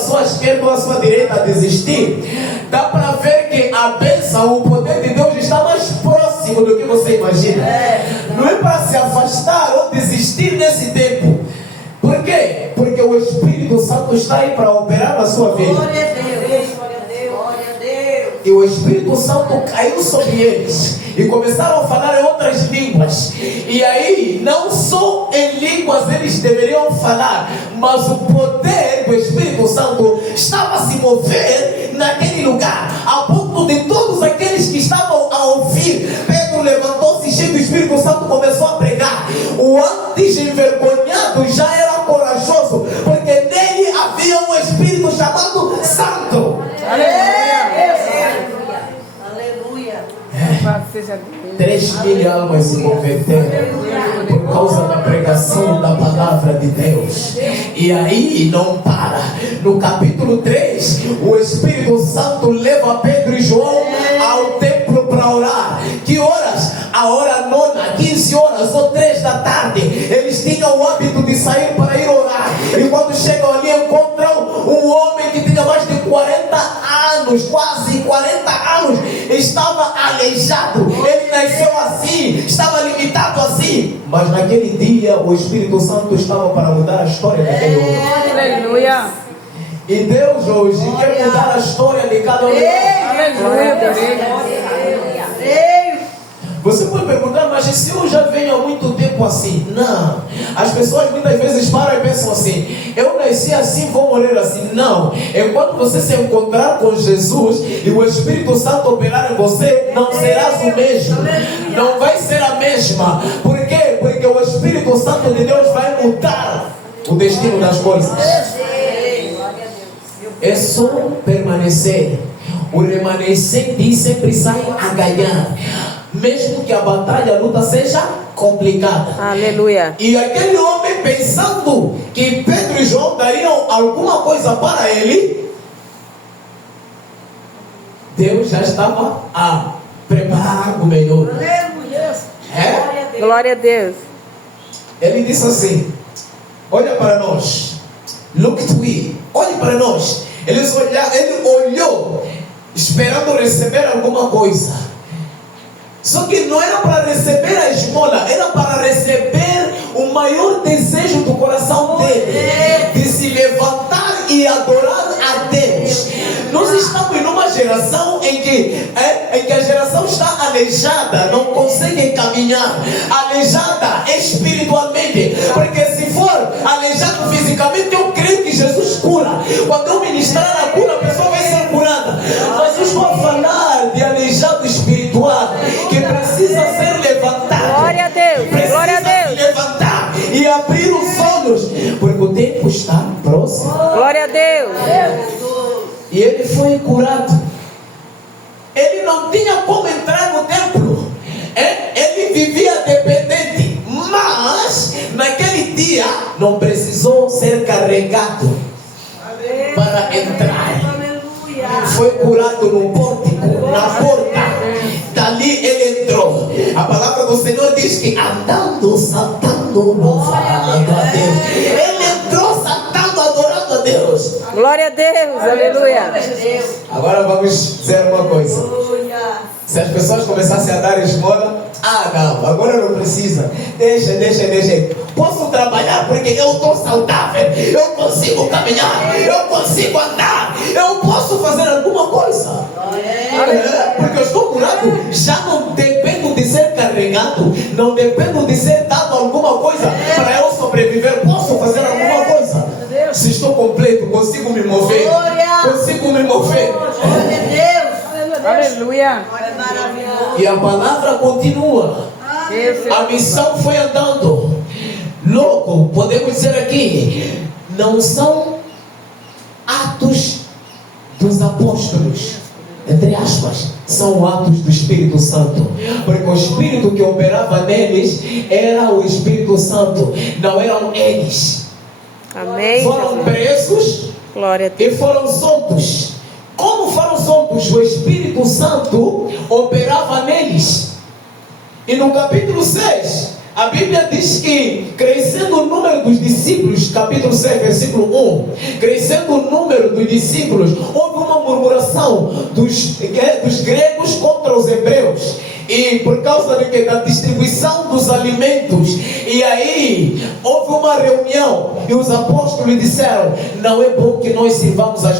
sua esquerda ou à sua direita a desistir, dá para ver que a bênção, o poder de Deus está mais próximo do que você imagina. Não é para se afastar ou desistir nesse tempo. Por quê? Porque o Espírito Santo está aí para operar na sua vida. Glória a Deus, glória a Deus, glória a Deus. E o Espírito Santo caiu sobre eles e começaram a falar em outras línguas. E aí, não só em línguas eles deveriam falar, mas o poder do Espírito Santo estava a se mover naquele lugar, a ponto de todos aqueles que estavam a ouvir. Pedro levantou-se cheio do Espírito Santo, começou a pregar. O antes envergonhado já era corajoso, porque nele havia um Espírito chamado Santo. Aleluia. 3.000 almas se converteram por causa da pregação da palavra de Deus. E aí não para. No capítulo 3, o Espírito Santo leva Pedro e João ao templo para orar. Que horas? A hora nona, 15 horas ou 3 da tarde. Eles tinham o hábito de sair para ir orar. E quando chegam ali, encontram um homem que tinha mais de 40 anos, quase 40 anos, estava aleijado. Ele nasceu assim, estava limitado assim. Mas naquele dia o Espírito Santo estava para mudar a história daquele homem. Aleluia. E Deus hoje quer mudar a história de cada um. Você pode perguntar, mas se eu já venho há muito tempo assim? Não. As pessoas muitas vezes param e pensam assim: eu nasci assim, vou morrer assim. Não. Enquanto você se encontrar com Jesus e o Espírito Santo operar em você, não serás o mesmo. Não vai ser a mesma. Por quê? Porque o Espírito Santo de Deus vai mudar o destino das coisas. É só permanecer. O remanescente sempre sai a ganhar, mesmo que a batalha, a luta seja complicada. Aleluia. E aquele homem, pensando que Pedro e João dariam alguma coisa para ele, Deus já estava a preparar algo melhor. Glória a Deus. Ele disse assim: olha para nós. Look to me. Olhe para nós. Ele olhou, esperando receber alguma coisa. Só que não era para receber a esmola, era para receber o maior desejo do coração dele, de se levantar e adorar a Deus. Nós estamos numa geração em que a geração está aleijada, não consegue caminhar, aleijada espiritualmente, porque se for aleijado fisicamente, eu creio que Jesus cura. Quando eu ministrar a cura, a pessoa vai ser curada. Mas eu estou a falar de aleijado espiritual, que precisa ser levantado. Glória a Deus. Precisa Glória a Deus. se levantar e abrir os olhos, porque o tempo está próximo. Glória a Deus. E ele foi curado. Ele não tinha como entrar no templo. Ele vivia dependente. Mas naquele dia não precisou ser carregado para entrar. Foi curado no pórtico, na porta. Dali ele entrou. A palavra do Senhor diz que andando, saltando, louvando a Deus. Ele entrou saltando, adorando a Deus. Glória a Deus. Aleluia. Agora vamos dizer uma coisa. Se as pessoas começassem a dar esmola, não, agora não precisa. Deixa. Posso trabalhar porque eu estou saudável. Eu consigo caminhar. Eu consigo andar. Eu posso fazer alguma coisa. Porque eu estou curado. Já não dependo de ser carregado. Não dependo de ser dado alguma coisa para eu sobreviver. Posso fazer alguma coisa. Se estou completo, consigo me mover. Consigo me mover. Aleluia. E a palavra continua. A missão foi andando. Logo, podemos dizer aqui, não são atos dos apóstolos, entre aspas, são atos do Espírito Santo. Porque o Espírito que operava neles era o Espírito Santo, não eram eles. Amém. Foram presos. Glória a Deus. E foram soltos. Como foram soltos? O Espírito Santo operava neles. E no capítulo 6, A Bíblia diz que, crescendo o número dos discípulos, capítulo 6, versículo 1, crescendo o número dos discípulos, houve uma murmuração dos gregos contra os hebreus. E por causa da distribuição dos alimentos, e aí houve uma reunião, e os apóstolos disseram: não é bom que nós sirvamos as